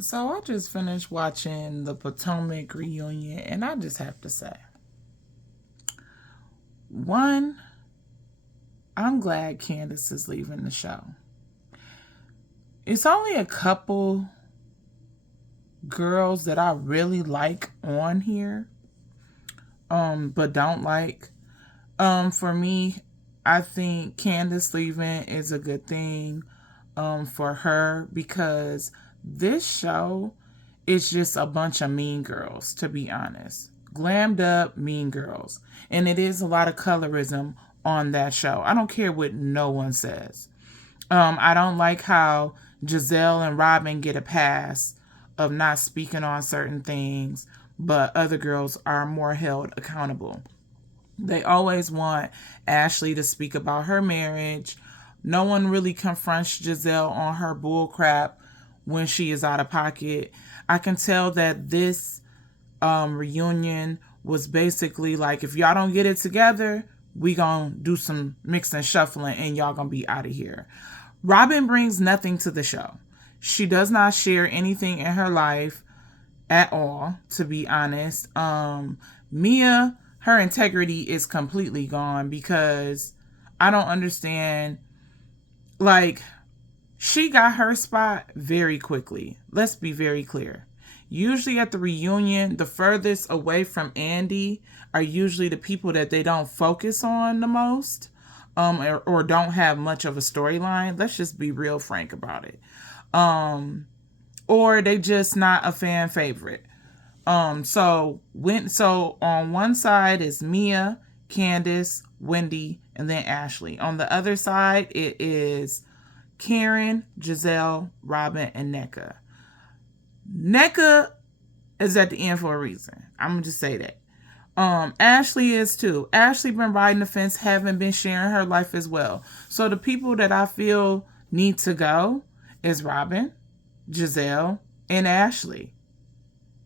So I just finished watching the Potomac reunion, and I just have to say, one, I'm glad Candace is leaving the show. It's only a couple girls that I really like on here, but don't like. For me, I think Candace leaving is a good thing, for her because this show is just a bunch of mean girls, to be honest. Glammed up mean girls. And it is a lot of colorism on that show. I don't care what no one says. I don't like how Giselle and Robin get a pass of not speaking on certain things, but other girls are more held accountable. They always want Ashley to speak about her marriage. No one really confronts Giselle on her bull crap when she is out of pocket. I can tell that this reunion was basically like, if y'all don't get it together, we gonna do some mix and shuffling and y'all gonna be out of here. Robin brings nothing to the show. She does not share anything in her life at all, to be honest. Mia, her integrity is completely gone because I don't understand. Like, she got her spot very quickly. Let's be very clear. Usually at the reunion, the furthest away from Andy are usually the people that they don't focus on the most, or don't have much of a storyline. Let's just be real frank about it. Or they just not a fan favorite. So on one side is Mia, Candace, Wendy, and then Ashley. On the other side, it is Karen, Giselle, Robin, and NECA. NECA is at the end for a reason. I'm gonna just say that. Ashley is too. Ashley been riding the fence, haven't been sharing her life as well. So the people that I feel need to go is Robin, Giselle, and Ashley.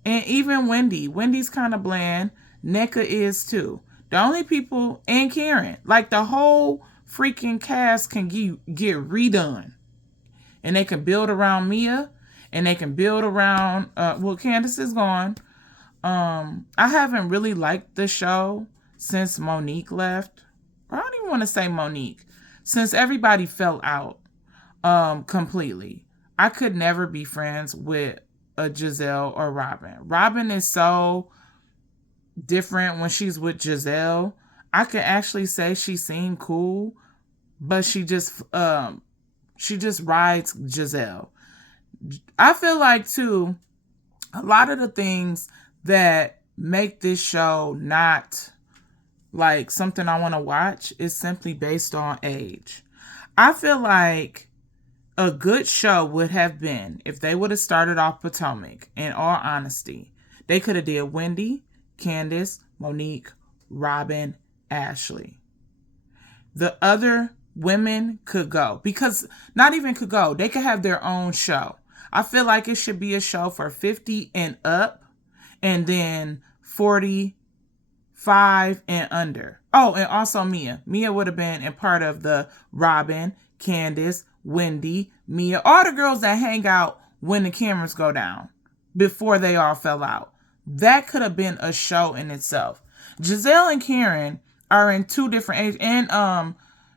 And even Wendy. Wendy's kind of bland. NECA is too. The only people, and Karen, like the whole freaking cast can get redone. And they can build around Mia, and they can build around, well, Candace is gone. I haven't really liked the show since Monique left. Or I don't even want to say Monique. Since everybody fell out completely. I could never be friends with a Giselle or Robin. Robin is so different when she's with Giselle. I could actually say she seemed cool, but she just rides Giselle. I feel like too, a lot of the things that make this show not like something I want to watch is simply based on age. I feel like a good show would have been if they would have started off Potomac, in all honesty. They could have did Wendy, Candace, Monique, Robin, Ashley. The other women could go, because not even could go, they could have their own show. I feel like it should be a show for 50 and up, and then 45 and under. Oh, and also Mia. Mia would have been a part of the Robin, Candace, Wendy, Mia, all the girls that hang out when the cameras go down before they all fell out. That could have been a show in itself. Giselle and Karen are in two different ages. And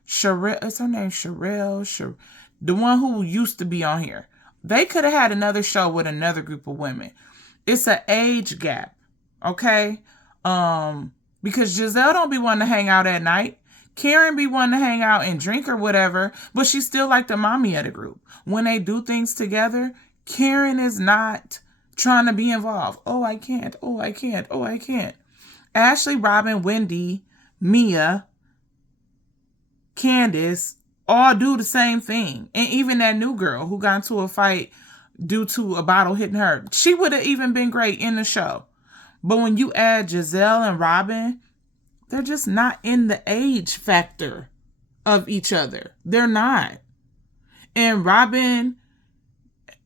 Sherelle, is her name Sherelle? The one who used to be on here. They could have had another show with another group of women. It's an age gap, okay? Because Giselle don't be wanting to hang out at night. Karen be wanting to hang out and drink or whatever, but she's still like the mommy of the group. When they do things together, Karen is not trying to be involved. Oh, I can't. Oh, I can't. Oh, I can't. Ashley, Robin, Wendy, Mia, Candace all do the same thing. And even that new girl who got into a fight due to a bottle hitting her, she would have even been great in the show. But when you add Giselle and Robin, they're just not in the age factor of each other. They're not. And Robin,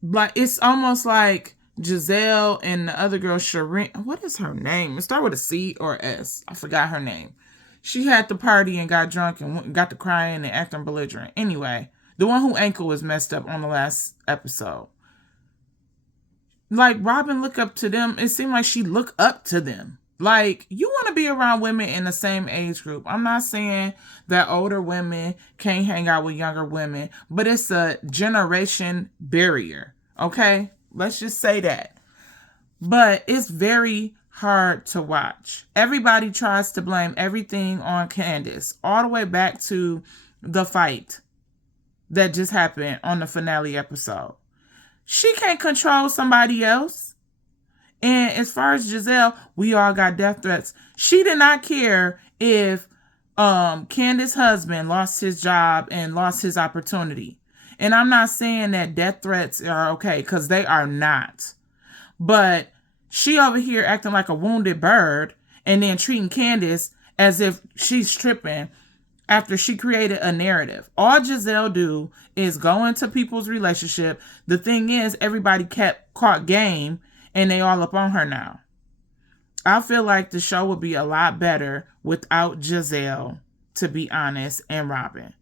like, it's almost like Giselle and the other girl, Shireen. What is her name? It start with a C or S. I forgot her name. She had the party and got drunk and got to crying and acting belligerent. Anyway, the one who ankle was messed up on the last episode. like Robin look up to them. It seemed like she look up to them. Like, you want to be around women in the same age group. I'm not saying that older women can't hang out with younger women, but it's a generation barrier. Okay? Let's just say that. But it's very hard to watch. Everybody tries to blame everything on Candace, all the way back to the fight that just happened on the finale episode. She can't control somebody else. And as far as Giselle, we all got death threats. She did not care if Candace's husband lost his job and lost his opportunity. And I'm not saying that death threats are okay, because they are not. But she over here acting like a wounded bird and then treating Candace as if she's tripping after she created a narrative. All Giselle do is go into people's relationship. The thing is, everybody caught game and they all up on her now. I feel like the show would be a lot better without Giselle, to be honest, and Robin.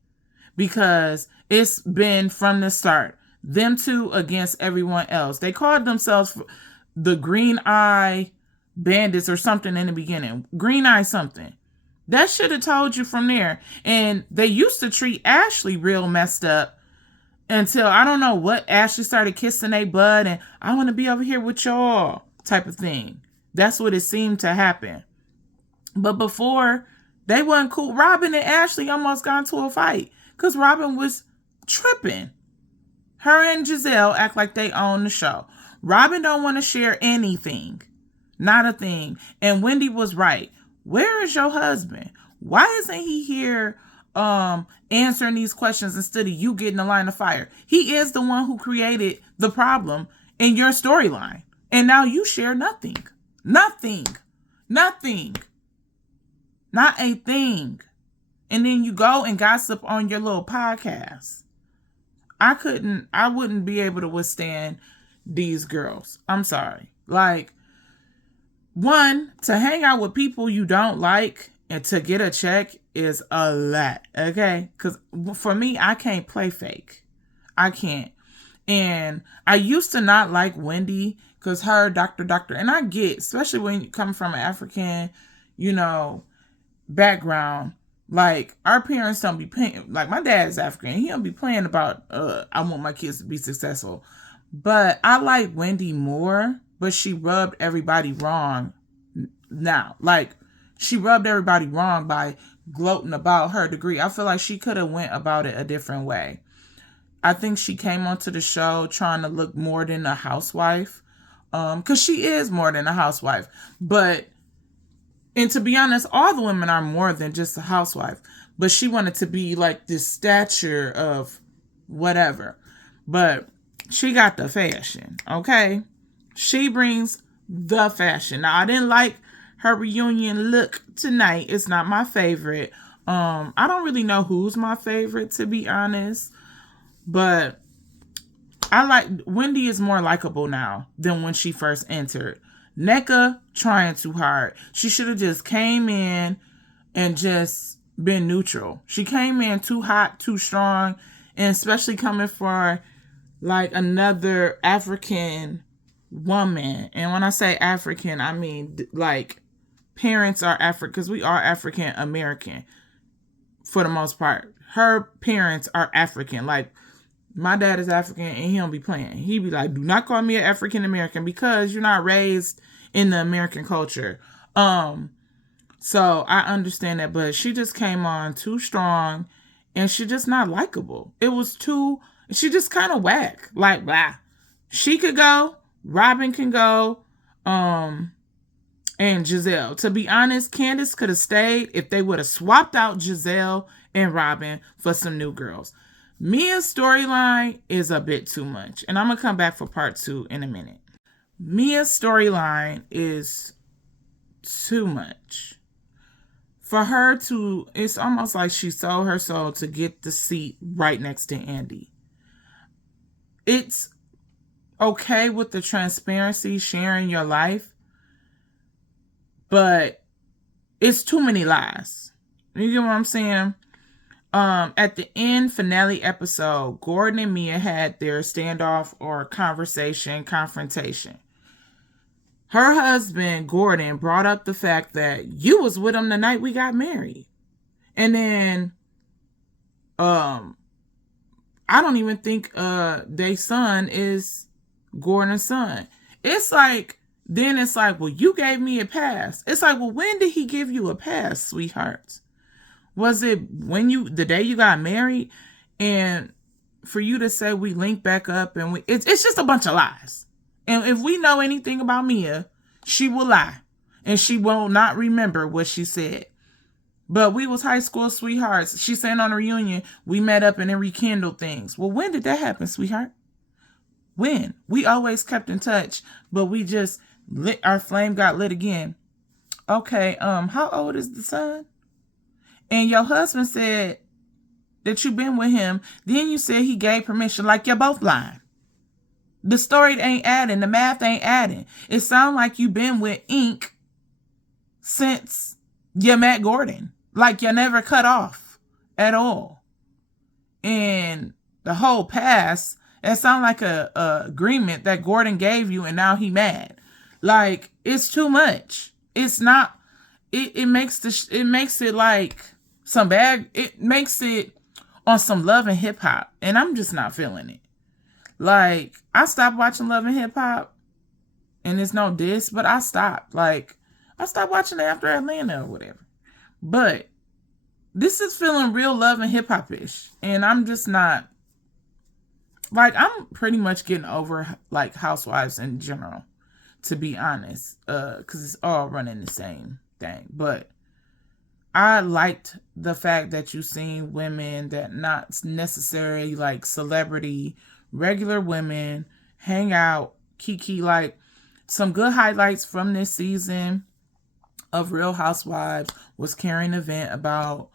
Because it's been from the start, them two against everyone else. They called themselves the Green Eye Bandits or something in the beginning. Green Eye something. That should have told you from there. And they used to treat Ashley real messed up until, I don't know what, Ashley started kissing their butt and I want to be over here with y'all type of thing. That's what it seemed to happen. But before, they wasn't cool. Robin and Ashley almost got into a fight because Robin was tripping. Her and Giselle act like they own the show. Robin don't want to share anything. Not a thing. And Wendy was right. Where is your husband? Why isn't he here answering these questions instead of you getting the line of fire? He is the one who created the problem in your storyline. And now you share nothing. Nothing. Nothing. Not a thing. And then you go and gossip on your little podcast. I wouldn't be able to withstand these girls. I'm sorry. Like, one, to hang out with people you don't like and to get a check is a lot, okay? Because for me, I can't play fake. I can't. And I used to not like Wendy because her doctor, and I get, especially when you come from an African, background, like, our parents don't be paying, like, my dad's African, he don't be playing about, I want my kids to be successful. But I like Wendy more, but she rubbed everybody wrong now. Like, she rubbed everybody wrong by gloating about her degree. I feel like she could have went about it a different way. I think she came onto the show trying to look more than a housewife. Because she is more than a housewife. And to be honest, all the women are more than just a housewife. But she wanted to be like this stature of whatever. But she got the fashion, okay? She brings the fashion. Now, I didn't like her reunion look tonight. It's not my favorite. I don't really know who's my favorite, to be honest. But Wendy is more likable now than when she first entered. Nneka trying too hard. She should have just came in and just been neutral. She came in too hot, too strong, and especially coming for like another African woman. And when I say African, I mean like parents are African, because we are African American for the most part. Her parents are African. Like, my dad is African and he don't be playing. He be like, do not call me an African American because you're not raised in the American culture. So I understand that, but she just came on too strong and she just not likable. She just kind of whack. Like, blah. She could go, Robin can go, and Giselle. To be honest, Candace could have stayed if they would have swapped out Giselle and Robin for some new girls. Mia's storyline is a bit too much. And I'm going to come back for part 2 in a minute. Mia's storyline is too much. For her it's almost like she sold her soul to get the seat right next to Andy. It's okay with the transparency, sharing your life, but it's too many lies. You get what I'm saying? At the end finale episode, Gordon and Mia had their standoff or confrontation. Her husband, Gordon, brought up the fact that you was with him the night we got married. And then I don't even think their son is Gordon's son. It's like, then it's like, well, you gave me a pass. It's like, well, when did he give you a pass, sweetheart? Was it the day you got married? And for you to say we linked back up and it's just a bunch of lies. And if we know anything about Mia, she will lie. And she will not remember what she said. But we was high school sweethearts. She's saying on a reunion, we met up and then rekindled things. Well, when did that happen, sweetheart? When? We always kept in touch, but we just our flame got lit again. Okay, how old is the son? And your husband said that you've been with him. Then you said he gave permission. Like, you're both lying. The story ain't adding. The math ain't adding. It sounds like you've been with Ink since you met Gordon. Like, you never cut off at all. And the whole past, it sounds like a agreement that Gordon gave you and now he mad. Like, it's too much. It's not, it makes it like some bad, it makes it on some Love and Hip Hop. And I'm just not feeling it. Like, I stopped watching Love and Hip Hop, and it's no diss, but I stopped. Like, I stopped watching it after Atlanta or whatever. But this is feeling real Love and Hip Hop-ish, and I'm just not. Like, I'm pretty much getting over, like, Housewives in general, to be honest, because it's all running the same thing. But I liked the fact that you seen women that not necessarily like celebrity, regular women hang out, kiki. Like, some good highlights from this season of Real Housewives was Karen's event about,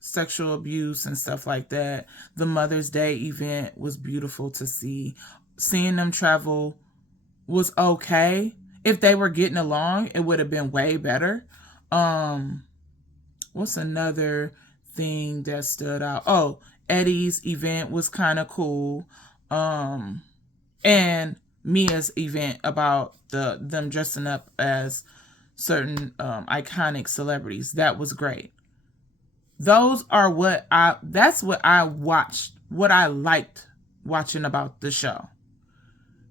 sexual abuse and stuff like that. The Mother's Day event was beautiful to see. Seeing them travel was okay. If they were getting along, it would have been way better. What's another thing that stood out? Oh, Eddie's event was kind of cool. And Mia's event about them dressing up as certain iconic celebrities. That was great. Those are that's what I watched, what I liked watching about the show.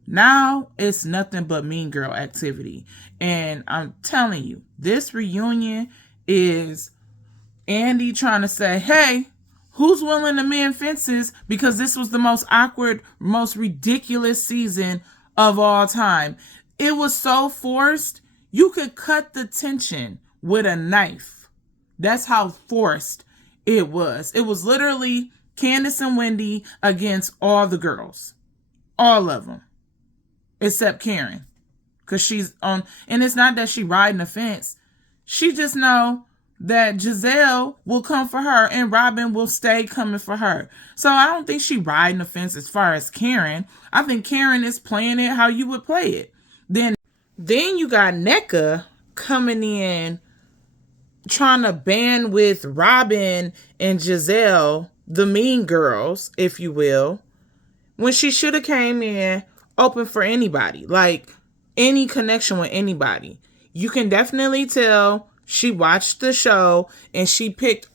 Now it's nothing but mean girl activity. And I'm telling you, this reunion is Andy trying to say, hey, who's willing to mend fences? Because this was the most awkward, most ridiculous season of all time. It was so forced. You could cut the tension with a knife. That's how forced it was. It was literally Candace and Wendy against all the girls. All of them. Except Karen. Because she's on, and it's not that she riding the fence. She just know that Giselle will come for her and Robin will stay coming for her. So I don't think she riding the fence as far as Karen. I think Karen is playing it how you would play it. Then you got NECA coming in trying to band with Robin and Giselle, the mean girls, if you will, when she should have came in open for anybody, like any connection with anybody. You can definitely tell she watched the show and she picked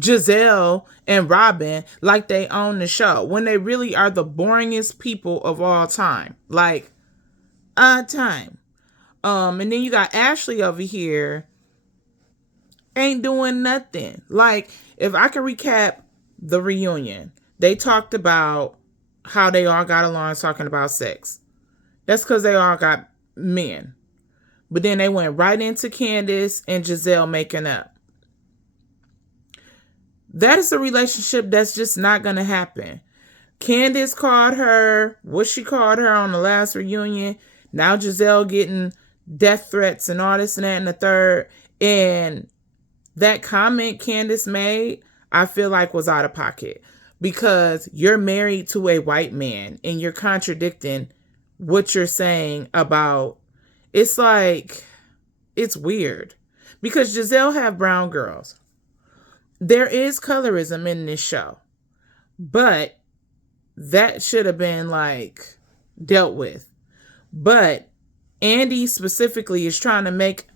Giselle and Robin like they own the show, when they really are the boringest people of all time. Like, time. And then you got Ashley over here, ain't doing nothing. Like, if I could recap the reunion, they talked about how they all got along talking about sex. That's because they all got men. But then they went right into Candace and Giselle making up. That is a relationship that's just not going to happen. Candace called her what she called her on the last reunion. Now Giselle getting death threats and all this and that and the third. And that comment Candace made, I feel like was out of pocket. Because you're married to a white man and you're contradicting what you're saying about, it's like, it's weird. because Giselle have brown girls. There is colorism in this show, but that should have been like dealt with. But Andy specifically is trying to make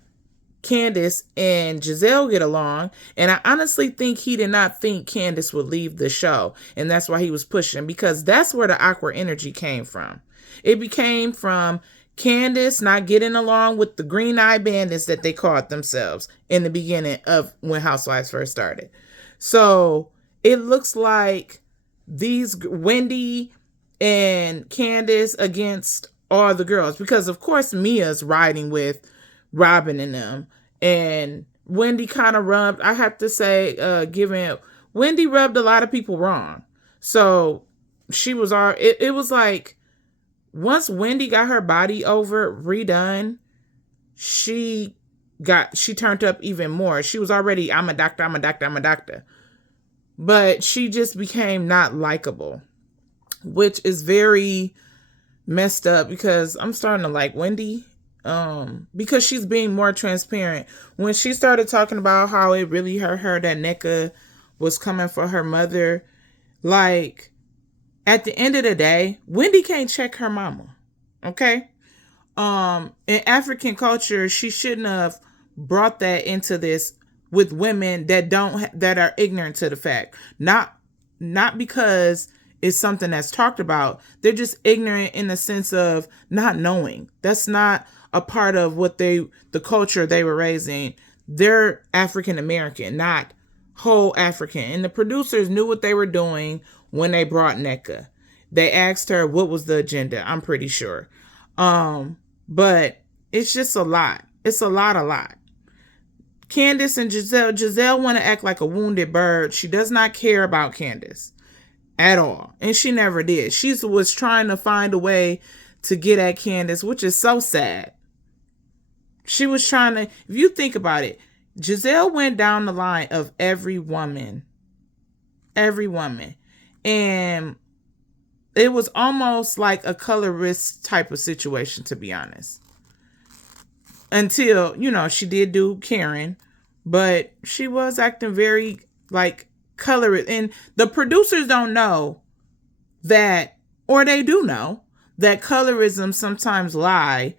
Candace and Giselle get along, and I honestly think he did not think Candace would leave the show, and that's why he was pushing, because that's where the awkward energy came from. It became from Candace not getting along with the Green Eye Bandits that they called themselves in the beginning of when Housewives first started. So it looks like these Wendy and Candace against all the girls, because of course Mia's riding with Robin and them, and Wendy kind of rubbed, I have to say, Wendy rubbed a lot of people wrong. So she was it was like, once Wendy got her body over redone, she turned up even more. She was already, I'm a doctor. But she just became not likable, which is very messed up, because I'm starting to like Wendy, because she's being more transparent. When she started talking about how it really hurt her that Nneka was coming for her mother, like, at the end of the day, Wendy can't check her mama. Okay? In African culture, she shouldn't have brought that into this with women that are ignorant to the fact. Not because it's something that's talked about. They're just ignorant in the sense of not knowing. That's not a part of what the culture they were raising. They're African American, not whole African. And the producers knew what they were doing when they brought Nneka. They asked her what was the agenda, I'm pretty sure. But it's just a lot. It's a lot. Candace and Giselle want to act like a wounded bird. She does not care about Candace at all. And she never did. She was trying to find a way to get at Candace, which is so sad. She was trying to, if you think about it, Giselle went down the line of every woman. And it was almost like a colorist type of situation, to be honest. Until, she did do Karen, but she was acting very like colorist. And the producers don't know that, or they do know, that colorism sometimes lie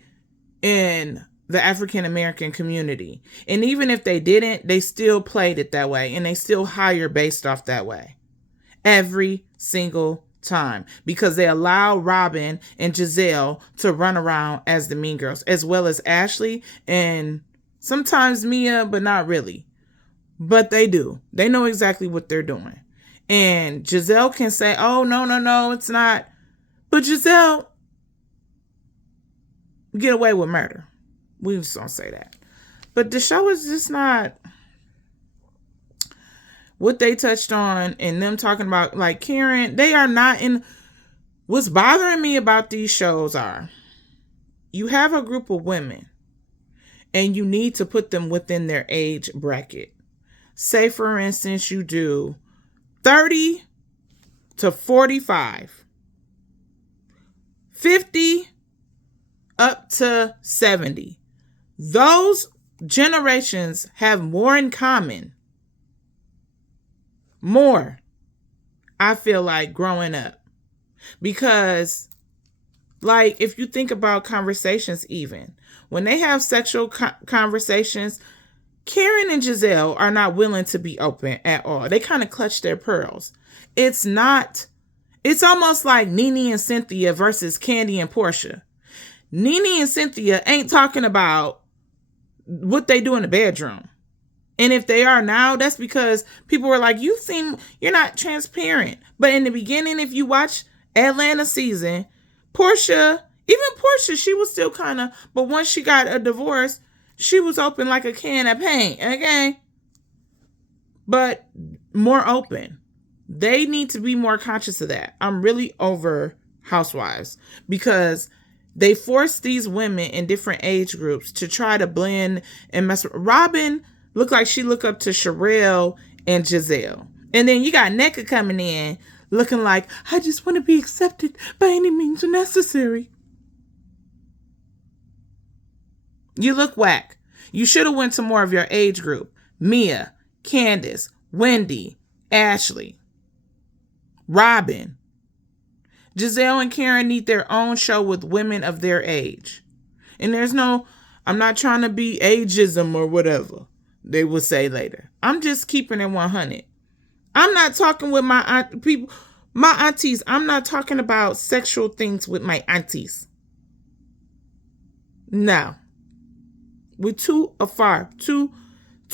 in the African American community. And even if they didn't, they still played it that way, and they still hire based off that way. Every single time, because they allow Robin and Giselle to run around as the mean girls, as well as Ashley and sometimes Mia, but not really. But they do. They know exactly what they're doing. And Giselle can say, oh, no, it's not. But Giselle get away with murder. We just don't say that. But the show is just not what they touched on, and them talking about like Karen. They are not in. What's bothering me about these shows are, you have a group of women and you need to put them within their age bracket. Say, for instance, you do 30 to 45, 50 up to 70. Those generations have more in common. More, I feel like, growing up. Because, like, if you think about conversations, even when they have sexual conversations, Karen and Giselle are not willing to be open at all. They kind of clutch their pearls. It's almost like Nene and Cynthia versus Candy and Portia. Nene and Cynthia ain't talking about what they do in the bedroom. And if they are now, that's because people were like, you're not transparent. But in the beginning, if you watch Atlanta season, Portia, she was still kind of, but once she got a divorce, she was open like a can of paint, okay? But more open. They need to be more conscious of that. I'm really over Housewives because they force these women in different age groups to try to blend and mess with. Robin looked like she looked up to Sherelle and Giselle. And then you got Nneka coming in looking like, I just want to be accepted by any means necessary. You look whack. You should have went to more of your age group. Mia, Candace, Wendy, Ashley, Robin. Giselle and Karen need their own show with women of their age. And there's no, I'm not trying to be ageism or whatever they will say later. I'm just keeping it 100. I'm not talking with my people, my aunties. I'm not talking about sexual things with my aunties. No. We're too afar, too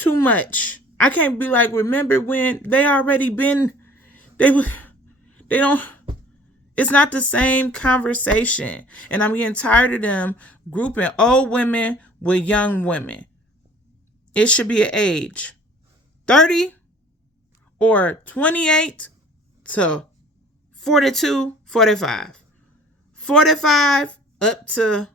much. I can't be like, remember when they already been, they don't, it's not the same conversation. And I'm getting tired of them grouping old women with young women. It should be an age. 30 or 28 to 42, 45. 45 up to,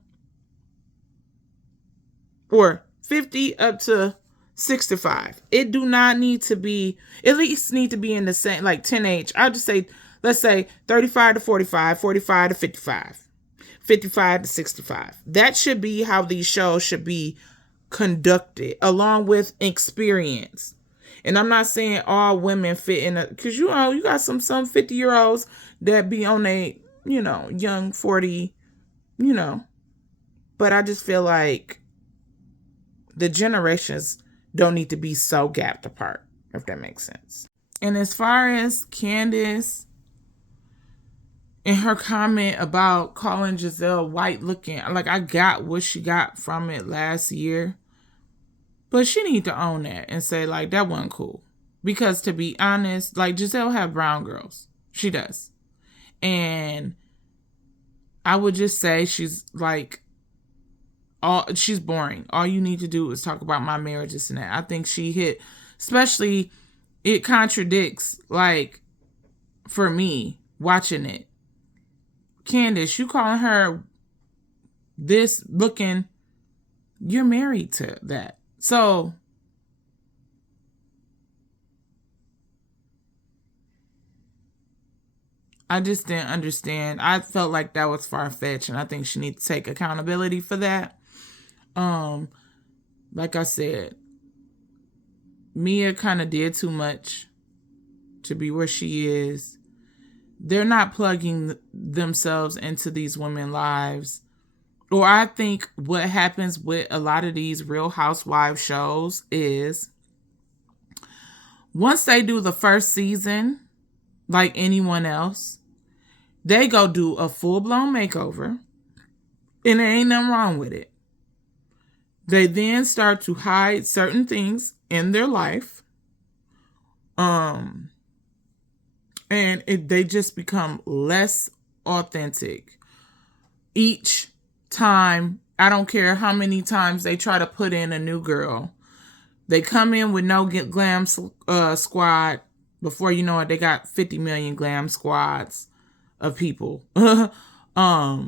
or 50 up to 65. It do not need to be, at least need to be in the same, like 10 age. I'll just say, let's say 35 to 45, 45 to 55, 55 to 65. That should be how these shows should be conducted, along with experience. And I'm not saying all women fit in a, because you know, you got some 50-year-olds that be on a, young 40, but I just feel like the generations don't need to be so gapped apart, if that makes sense. And as far as Candace and her comment about calling Giselle white looking, like, I got what she got from it last year, but she need to own that and say, like, that wasn't cool. Because to be honest, like, Giselle have brown girls. She does. And I would just say she's like, she's boring. All you need to do is talk about my marriage, this and that. I think she hit, especially, it contradicts, like, for me, watching it. Candace, you calling her this looking, you're married to that. So, I just didn't understand. I felt like that was far-fetched, and I think she needs to take accountability for that. Like I said, Mia kind of did too much to be where she is. They're not plugging themselves into these women's lives. Or I think what happens with a lot of these Real Housewives shows is once they do the first season, like anyone else, they go do a full-blown makeover, and there ain't nothing wrong with it. They then start to hide certain things in their life, and they just become less authentic each time. I don't care how many times they try to put in a new girl. They come in with no glam squad. Before you know it, they got 50 million glam squads of people. Then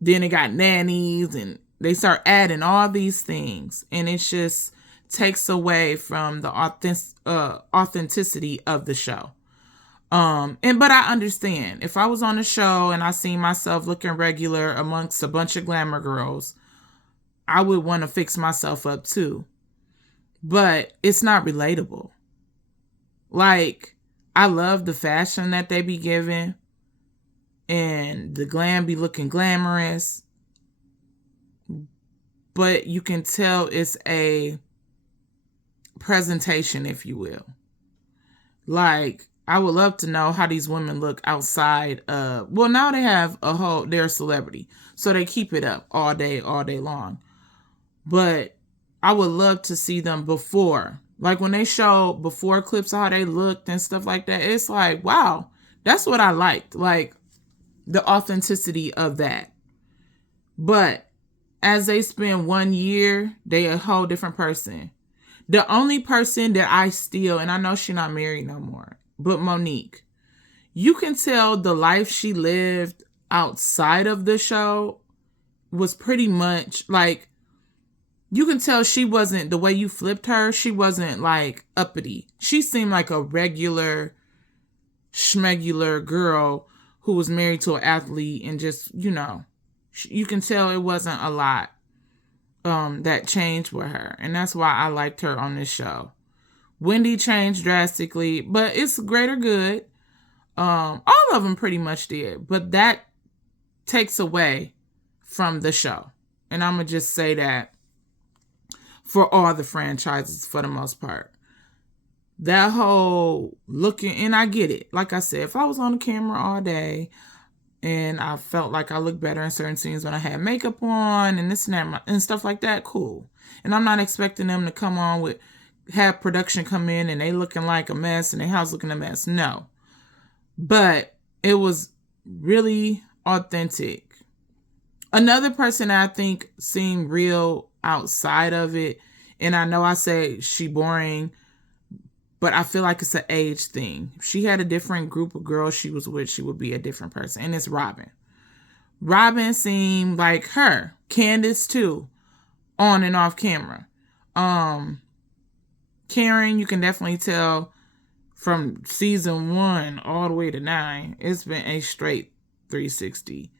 they got nannies, and they start adding all these things, and it just takes away from the authenticity of the show. But I understand if I was on a show and I seen myself looking regular amongst a bunch of glamour girls, I would want to fix myself up too. But it's not relatable. Like, I love the fashion that they be giving, and the glam be looking glamorous, but you can tell it's a presentation, if you will. Like, I would love to know how these women look outside of, well, now they have they're a celebrity, so they keep it up all day long. But I would love to see them before. Like, when they show before clips of how they looked and stuff like that, it's like, wow, that's what I liked. Like, the authenticity of that. But as they spend 1 year, they a whole different person. The only person that I still, and I know she's not married no more, but Monique, you can tell the life she lived outside of the show was pretty much like, you can tell she wasn't, the way you flipped her, she wasn't like uppity. She seemed like a regular, schmegular girl who was married to an athlete, and just, you can tell it wasn't a lot. that changed with her. And that's why I liked her on this show. Wendy changed drastically, but it's greater good. All of them pretty much did, but that takes away from the show. And I'm going to just say that for all the franchises for the most part. That whole looking, and I get it. Like I said, if I was on the camera all day and I felt like I looked better in certain scenes when I had makeup on and this and that and stuff like that, cool. And I'm not expecting them to come on with, have production come in and they looking like a mess and their house looking a mess. No. But it was really authentic. Another person I think seemed real outside of it, and I know I say she boring, but I feel like it's an age thing. If she had a different group of girls she was with, she would be a different person. And it's Robin. Robin seemed like her. Candace too, on and off camera. Karen, you can definitely tell from season 1 all the way to 9, it's been a straight 360.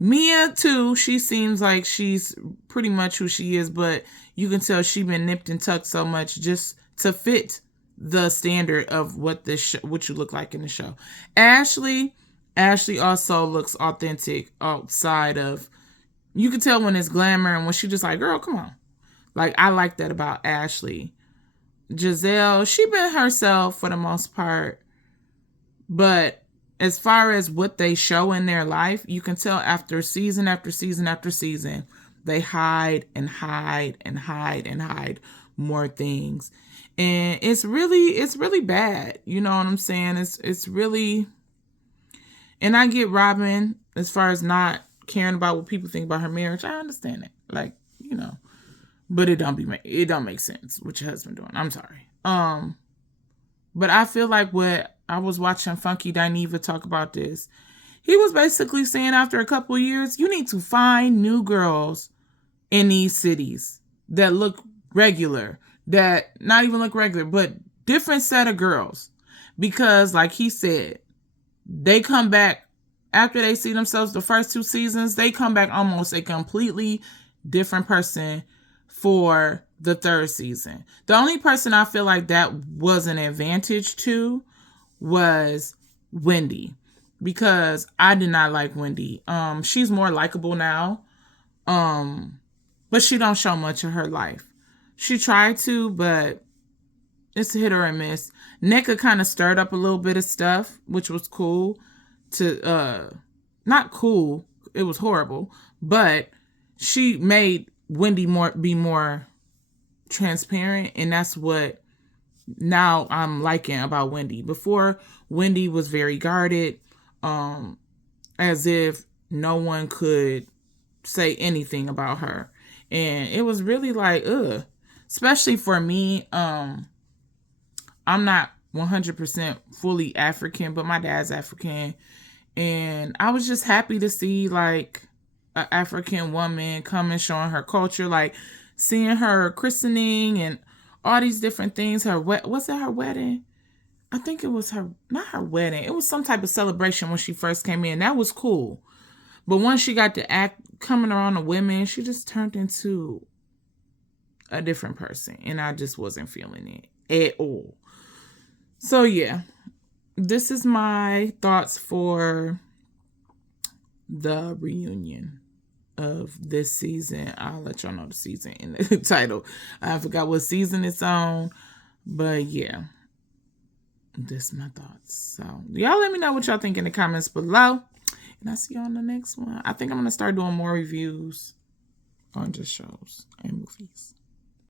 Mia too, she seems like she's pretty much who she is, but you can tell she's been nipped and tucked so much just to fit the standard of what what you look like in the show. Ashley also looks authentic outside of, you can tell when it's glamour and when she just like, girl, come on. Like, I like that about Ashley. Giselle, she been herself for the most part, but as far as what they show in their life, you can tell after season after season after season, they hide and hide and hide and hide more things. And it's really bad. You know what I'm saying? It's really, and I get Robin as far as not caring about what people think about her marriage. I understand it. Like, you know, but it don't make sense what your husband doing. I'm sorry. But I feel like what I was watching Funky Dineva talk about this. He was basically saying after a couple of years, you need to find new girls in these cities that look regular, that not even look regular, but different set of girls. Because like he said, they come back after they see themselves the first 2 seasons, they come back almost a completely different person for the 3rd season. The only person I feel like that was an advantage to was Wendy, because I did not like Wendy. She's more likable now, but she don't show much of her life. She tried to, but it's a hit or a miss. Nneka kind of stirred up a little bit of stuff, which was cool. Not cool, it was horrible, but she made Wendy be more transparent, and that's what now I'm liking about Wendy. Before, Wendy was very guarded, as if no one could say anything about her. And it was really like, ugh. Especially for me, I'm not 100% fully African, but my dad's African. And I was just happy to see like an African woman come and showing her culture, like seeing her christening and all these different things. Was it her wedding? I think it was not her wedding. It was some type of celebration when she first came in. That was cool. But once she got to act, coming around the women, she just turned into a different person. And I just wasn't feeling it at all. So yeah, this is my thoughts for the reunion of this season. I'll let y'all know the season in the title. I forgot what season it's on, but yeah, this is my thoughts. So y'all let me know what y'all think in the comments below, and I'll see y'all on the next one. I think I'm gonna start doing more reviews on just shows and movies.